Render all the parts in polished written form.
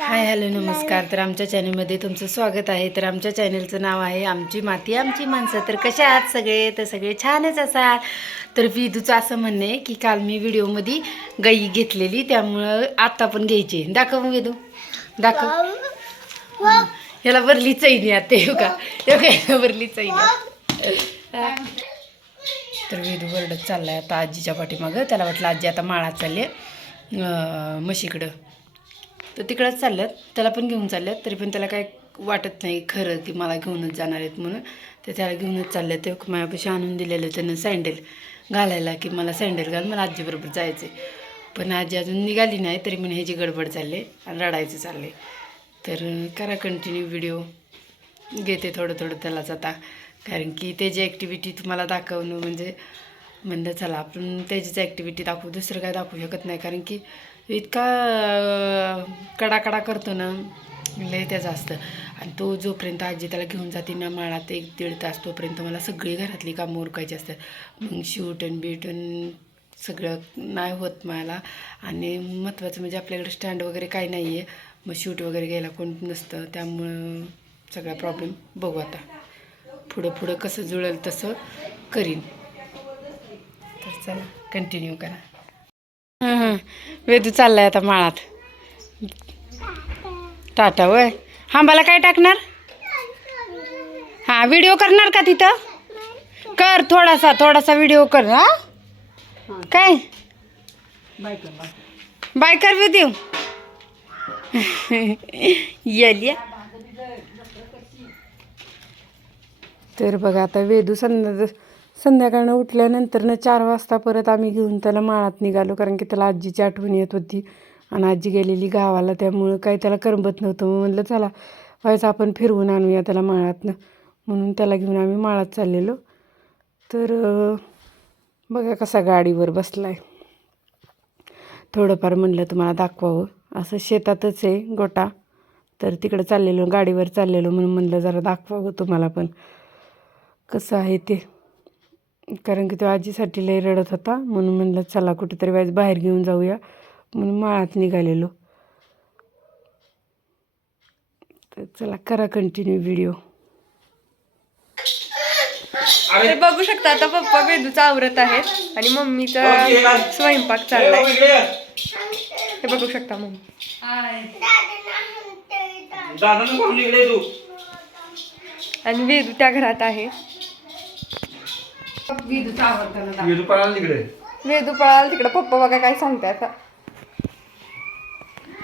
Hi hello नमस्कार. तर आमच्या चॅनलमध्ये तुमचं स्वागत आहे. तर आमच्या चॅनलचं नाव आहे आमची माती आमची माणसं. तर कशा आहात सगळे? तर सगळे छानच असाल. तर विदूचं असं म्हणणं आहे की काल मी व्हिडिओमध्ये गाई घेतलेली, त्यामुळं आता पण घ्यायची. दाखव मग विदू, दाखव. ह्याला वरली चैनी आता येऊ का? ह्याला वरली चैनी. तर विदू वरडत चाललाय आता आजीच्या पाठीमागं. त्याला वाटलं आजी आता माळात चालली म्हशीकडं, तर तिकडंच चालल्यात. त्याला पण घेऊन चालल्यात, तरी पण त्याला काय वाटत नाही खरं की मला घेऊनच जाणार आहेत म्हणून. तर त्याला घेऊनच चालल्यात. ते माझ्यापाशी आणून दिलेलं त्यानं सँडल घालायला, की मला सँडल घाल, मला आजीबरोबर जायचं आहे. पण आजी अजून निघाली नाही, तरी पण ह्याची गडबड चालली आणि रडायचं चाललं आहे. तर करा कंटिन्यू व्हिडिओ, घेते थोडं थोडं त्यालाच आता, कारण की त्याची ॲक्टिव्हिटी तुम्हाला दाखवणं म्हणजे म्हणलं चला आपण त्याचीच ॲक्टिव्हिटी दाखवू, दुसरं काय दाखवू शकत नाही. कारण की इतका कडाकडा करतो ना, लय त्याचं असतं. आणि तो जोपर्यंत आजी त्याला घेऊन जाते ना माळात 1-1.5 तास, तोपर्यंत मला सगळी घरातली कामं उरकायची असतात. मग शिवटन बिटन सगळं नाही होत मला. आणि महत्त्वाचं म्हणजे आपल्याकडे स्टँड वगैरे काही नाही आहे, मग शूट वगैरे घ्यायला कोण नसतं, त्यामुळं सगळा प्रॉब्लेम बघू आता. पुढं पुढं कसं जुळेल तसं करीन. तर चला कंटिन्यू करा. वेदू चाललाय आता माळात. टाटा वय हांबाला काय टाकणार? हां, व्हिडिओ करणार का तिथं? कर, थोडासा व्हिडिओ कर. हा काय बाय कर वेदू. या तर बघा आता वेदू संध्याकाळनं उठल्यानंतर 4 वाजता परत आम्ही घेऊन त्याला माळात निघालो, कारण की त्याला आजीची आठवण येत होती आणि आजी गेलेली गावाला, त्यामुळं काही त्याला करमत नव्हतं. मग म्हणलं चला व्हायचं आपण फिरवून आणूया त्याला माळातनं, म्हणून त्याला घेऊन आम्ही माळात चाललेलो. तर बघा कसा गाडीवर बसलाय. थोडंफार म्हणलं तुम्हाला दाखवावं. असं शेतातच आहे गोटा, तर तिकडं चाललेलो, गाडीवर चाललेलो, म्हणून म्हणलं जरा दाखवावं तुम्हाला पण कसं आहे ते. कारण की तो आजीसाठी लय रडत होता, म्हणून म्हणलं चला कुठेतरी वाईज बाहेर घेऊन जाऊया, म्हणून माळात निघालेलो. तर चला करा कंटिन्यू व्हिडिओ. तर बघू शकता आता पप्पा वेदूचा आवरत आहेत आणि मम्मीचा स्वयंपाक चाललाय. हे बघू शकता मम्मी. आणि वेदू त्या घरात आहे. वेदू पळाला तिकडे. पप्पा बघा काय सांगतात.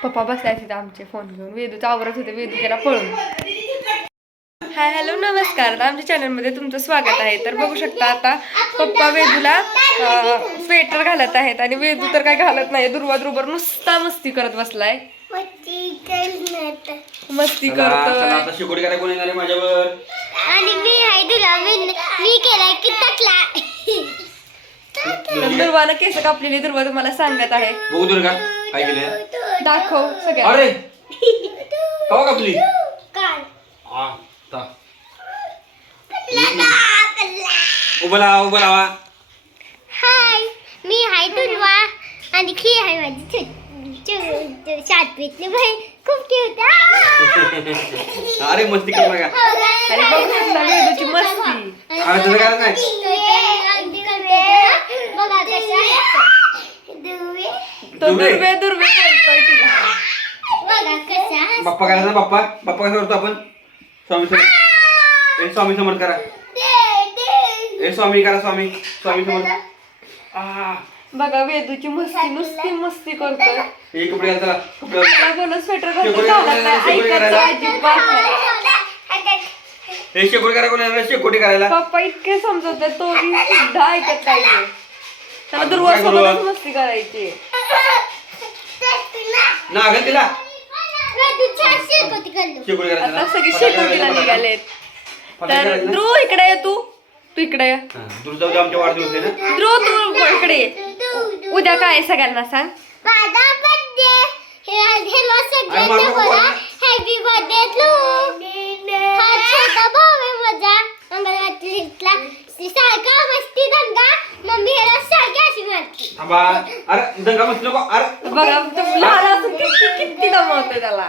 पप्पा बसलाय तिथे आमचे फोन घेऊन. वेदूचा आवरत होते, वेदू गेला पळून. हाय हॅलो नमस्कार. आमच्या चॅनलमध्ये तुमचं स्वागत आहे. तर बघू शकता आता पप्पा वेदूला स्वेटर घालत आहेत आणि वेदू तर काय घालत नाही. दुर्वा नुसता मस्ती करत बसलाय. मस्ती करतोय. शिकोडी करायला कोणी झाले माझ्यावर आणि मी हाय तुला मी केलाय की टाकला. दुर्वानं केस कापलेली. दुर्वा तुम्हाला सांगत आहे. बघू दुर्गा काय केलं दाखव सगळ्या. अरे कवा कापली? काल उभं लावा. हाय मी हाय तुलवा आणि ही हाय माझी सातवीतली बहीण. खूप क्यूट. अरे मस्ती कर बघा. आणि बघू शकता वेदूची मस्ती. अरे तुझं काय नाही. बघा कशा तो दुर्वे बोलतोय तिला. बघा कशा बाप्पा करायचा. बाप्पा कसं करतो आपण? स्वामी समर्थ करा. स्वामी करा. स्वामी समर्थ. बघा वेदूची मस्ती, नुसती मस्ती करतोय. हे कपडे घाल. चला कपडे घाल. बोला स्वेटर घालत नाही. ऐकायचं अजिबात नाही. हे शेकोटी करा. कोणी शेकोटी करायला? पप्पा इतके समजवतात, तो सुद्धा ऐकत नाही. त्याला दुर्वासोबतच मस्ती करायची. नागल तिला शेकोटी शेकोटी आता करायला. सगळी शेकोटीला निघालेत. तर ध्रुव इकडे ये. तू इकडे ये. तुझा उद्या आमच्या वाढदिवस आहे ना. ध्रुव तू इकडे ये. उद्या काय आहे सगळ्यांना सांग. माझा बर्थडे. हेलो सगळ्यांना बोला हॅपी बर्थडे टू. हा छोटा भाऊ आहे माझा अंगणवाडीतला. सारखा मस्ती दंगा. मम्मी ह्याला सारखी अशी मारते. थांबा. अरे दंगा मस्ती नको. अरे बघा लहान असून किती दमवत बोलतो त्याला.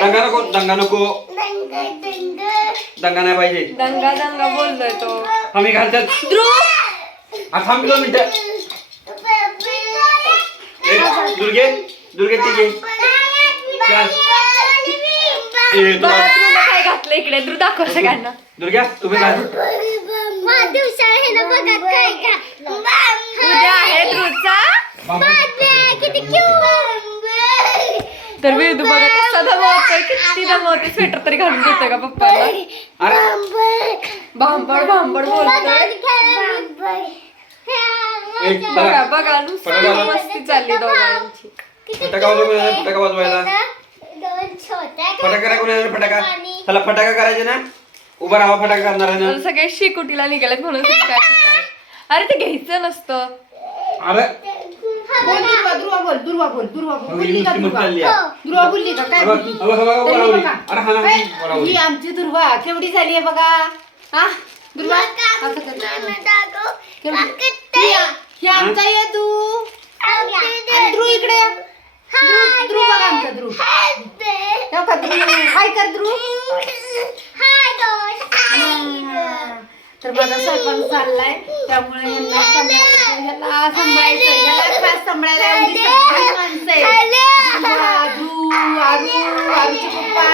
दंगा नको दंगा नको दंगा नाही पाहिजे. दंगा दंगा बोलतोय तो. आम्ही घालतात थांब 2 मिनिटं. दुर्गे दुर्गे ती घे. बघा ध्रुवनं काय घातलं इकडे. ध्रुव दाखव सगळ्यांना. दुर्ग्या तुम्ही घाल. उद्या आहे ध्रुवचा. तर वेदू बघा कसा दमवतोय. किती दमवतोय. स्वेटर तरी घालून देतोय का पप्पाला. भांबड भांबड बोलतोय. बघा बघा नुसती मस्ती चालली दोघांची. फटाका वाजवायला फटाका कोण येणार. फटाका त्याला फटाका करायचे ना. उभा राहा फटाका करणार आहे ना. सगळे शिकुटीला निघालेत म्हणून तुम्ही काय खाताय. अरे ते घ्यायचं नसतं. अरे दुर्वा बोल बोलली का दुर्वा? चालली आहे. दुर्वा बोलली का काय बोलली? अरे हा ना ही आमची दुर्वा केवढी झाली आहे बघा. हा दुर्वा असं कर. ही आमचा ये तू. आणि ध्रुव इकडे. ध्रुव बघा आमचा ध्रुव. तेव्हा का ध्रुव हाय कर ध्रुव. तर माझा स्वयंपाक चाललाय त्यामुळे ह्याला सांभाळायचं ह्याला खास सांभाळायला एवढी सगळी माणसं आहेत. ध्रुव, आरूचे पप्पा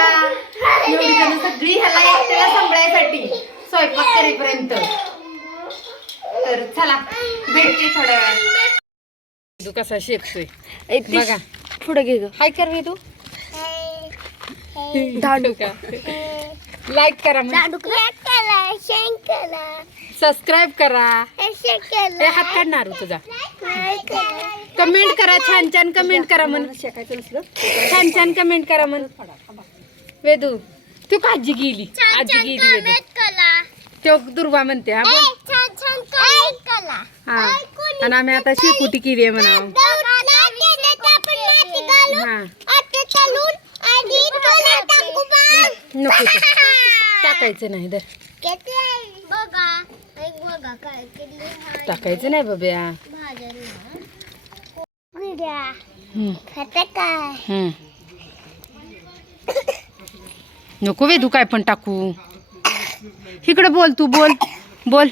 एवढी जण सगळी ह्याला एकट्याला सांभाळायसाठी स्वयंपाक करेपर्यंत. तर चला भेटते थोड्या वेळात. तू कसा शेकतोय बघा. पुढे घे ग. हाय कर तू. धाडू का. लाईक करा सबस्क्राईब करा. ते हात काढणार तुझा. कमेंट करा छान छान कमेंट करा म्हण. छान छान कमेंट करा म्हण. वेदू तू का आजी गेली वेदू. तो दुर्वा म्हणते. हा बोल. हा आणि आम्ही आता शेकोटी केली आहे म्हणा. हा नको टाकायचं नाही दर. टाकायचं नाही बाब्या. नको वेदू काय पण टाकू. इकडे बोल तू बोल.